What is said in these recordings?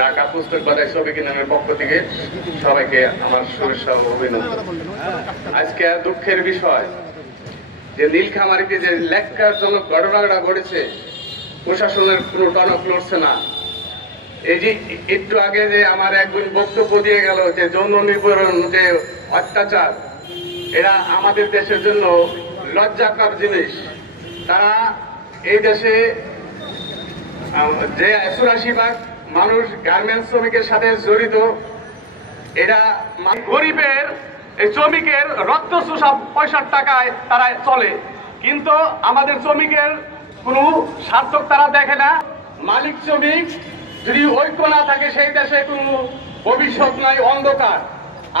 ঢাকা পুস্তক বাজার শ্রমিক ইউনিয়নের পক্ষ থেকে সবাইকে আমার শুভেচ্ছা ও অভিনন্দন। আজকে দুঃখের বিষয় যে নীলফামারীতে যে ন্যাক্কারজনক ঘটনাটা ঘটেছে, প্রশাসনের কোনো টনক নড়ছে না। এই যে একটু আগে যে আমার এক বোন বক্তব্য দিয়ে গেল যে যৌন নিপীড়ন, যে অত্যাচার, এরা আমাদের দেশের জন্য লজ্জাকর জিনিস। তারা এই দেশে যে ৮৪% মানুষ গার্মেন্টস শ্রমিকের সাথে জড়িত, এরা গরিবের এই শ্রমিকের রক্ত চোষা পয়সার টাকায় তারা চলে, কিন্তু আমাদের শ্রমিকের কোনো সার্থক তারা দেখে না। মালিক শ্রমিক যদি ঐক্য না থাকে সেই দেশে কোনো ভবিষ্যৎ নাই, অন্ধকার।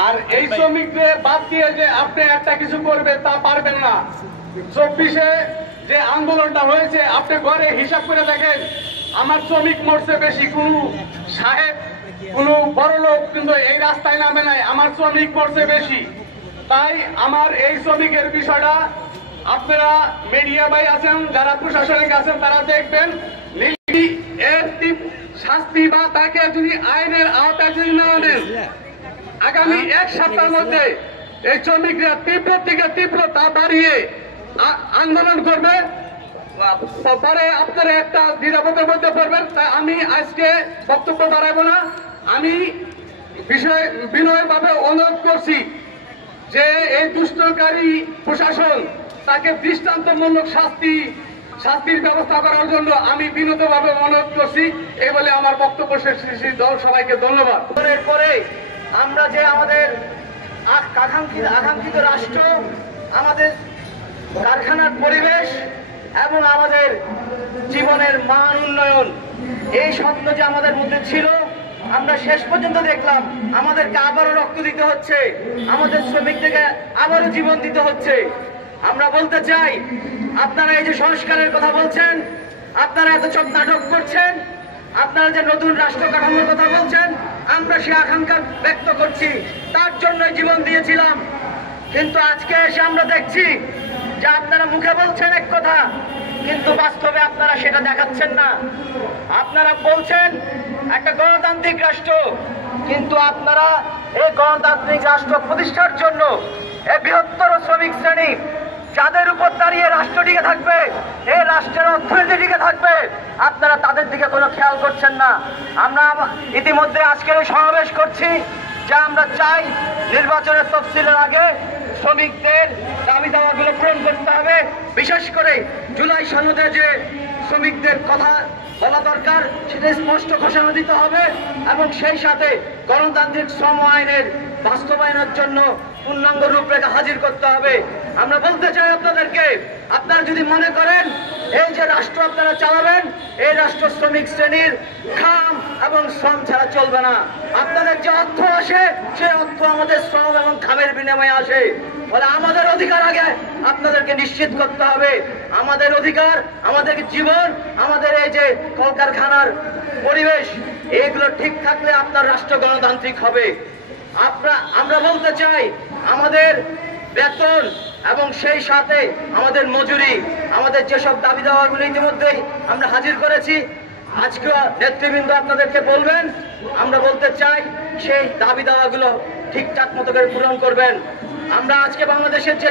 আর এই শ্রমিকদের বাদ দিয়ে যে আপনি একটা কিছু করবেন তা পারবেন না। ২৪-এ যে আন্দোলনটা হয়েছে, আপনি ঘরে হিসাব করে দেখেন, আমার শ্রমিক মরছে বেশি, কোন সাহেব কোন বড় লোক কিন্তু এই রাস্তায় নামে নাই, আমার শ্রমিক মরছে বেশি। তাই আমার এই শ্রমিকের বিষয়টা আপনারা মিডিয়া ভাই আছেন, যারা প্রশাসনিক আছেন, তারা দেখবেন এর শাস্তি বা তাকে যদি আইনের আওতায় যদি না আনেন, আগামী এক সপ্তাহের মধ্যে এই শ্রমিকরা তীব্র থেকে তীব্রতা বাড়িয়ে আন্দোলন করবে। পরে আপনারা একটা দ্বিধাবোধের মধ্যে পড়বেন। তাই আমি আজকে বক্তব্য বাড়াবো না। আমি বিনয়ভাবে অনুরোধ করছি যে এই দুষ্টকারী প্রশাসন তাকে দৃষ্টান্তমূলক শাস্তির ব্যবস্থা করার জন্য আমি বিনীতভাবে অনুরোধ করছি। এই বলে আমার বক্তব্য শেষ করছি। সবাইকে ধন্যবাদ। পরে আমরা যে আমাদের আকাঙ্ক্ষিত রাষ্ট্র, আমাদের কারখানার পরিবেশ এবং আমাদের জীবনের মান উন্নয়ন, এই স্বপ্ন যে আমাদের মধ্যে ছিল, আমরা শেষ পর্যন্ত দেখলাম আমাদেরকে আবারও রক্ত দিতে হচ্ছে, আমাদের শ্রমিকদেরকে আবারও জীবন দিতে হচ্ছে। আমরা বলতে চাই, আপনারা এই যে সংস্কারের কথা বলছেন, আপনারা এত চোখ নাটক করছেন, আপনারা যে নতুন রাষ্ট্র কাঠামোর কথা বলছেন, আমরা সে আকাঙ্ক্ষা ব্যক্ত করছি, তার জন্যই জীবন দিয়েছিলাম। কিন্তু আজকে এসে আমরা দেখছি যে আপনারা মুখে বলছেন এক কথা, কিন্তু বাস্তবে আপনারা সেটা দেখাচ্ছেন না। আপনারা বলছেন একটা গণতান্ত্রিক রাষ্ট্র, কিন্তু আপনারা এই গণতান্ত্রিক রাষ্ট্র প্রতিষ্ঠার জন্য এই বৃহত্তর শ্রমিক শ্রেণী যাদের উপর দাঁড়িয়ে রাষ্ট্র টিকে থাকবে, এই রাষ্ট্রের অর্থনীতি টিকে থাকবে, আপনারা তাদের দিকে কোনো খেয়াল করছেন না। আমরা ইতিমধ্যে আজকের সমাবেশ করছি যা আমরা চাই নির্বাচনের তফসিলের আগে শ্রমিকদের দাবি দাওয়াগুলো পূরণ করতে হবে। বিশেষ করে জুলাই সনদে যে শ্রমিকদের কথা বলা দরকার, সেটা স্পষ্ট ঘোষণা দিতে হবে এবং সেই সাথে গণতান্ত্রিক শ্রম আইনের বাস্তবায়নের জন্য পূর্ণাঙ্গ রূপরেখা হাজির করতে হবে। আমরা বলতে চাই আপনাদেরকে, আপনারা যদি মনে করেন এই যে রাষ্ট্র আপনারা চালাবেন, এই রাষ্ট্র শ্রমিক শ্রেণীর ঘাম এবং শ্রম ছাড়া চলবে না। আপনাদের যে অর্থ আসে, সেই অর্থ আমাদের শ্রম এবং ঘামের বিনিময়ে আসে। ফলে আমাদের অধিকার আগে আপনাদেরকে নিশ্চিত করতে হবে। আমাদের অধিকার, আমাদের জীবন, আমাদের এই যে কলকারখানার পরিবেশ, এগুলো ঠিক থাকলে আপনার রাষ্ট্র গণতান্ত্রিক হবে। আমরা বলতে চাই, আমাদের বেতন এবং সেই সাথে আমাদের মজুরি, আমাদের যেসব দাবি দাওয়াগুলো ইতিমধ্যেই আমরা হাজির করেছি, আজকে নেতৃবৃন্দ আপনাদেরকে বলবেন। আমরা বলতে চাই সেই দাবি দাওয়াগুলো ঠিকঠাক মতো করে পূরণ করবেন। আমরা আজকে বাংলাদেশের যে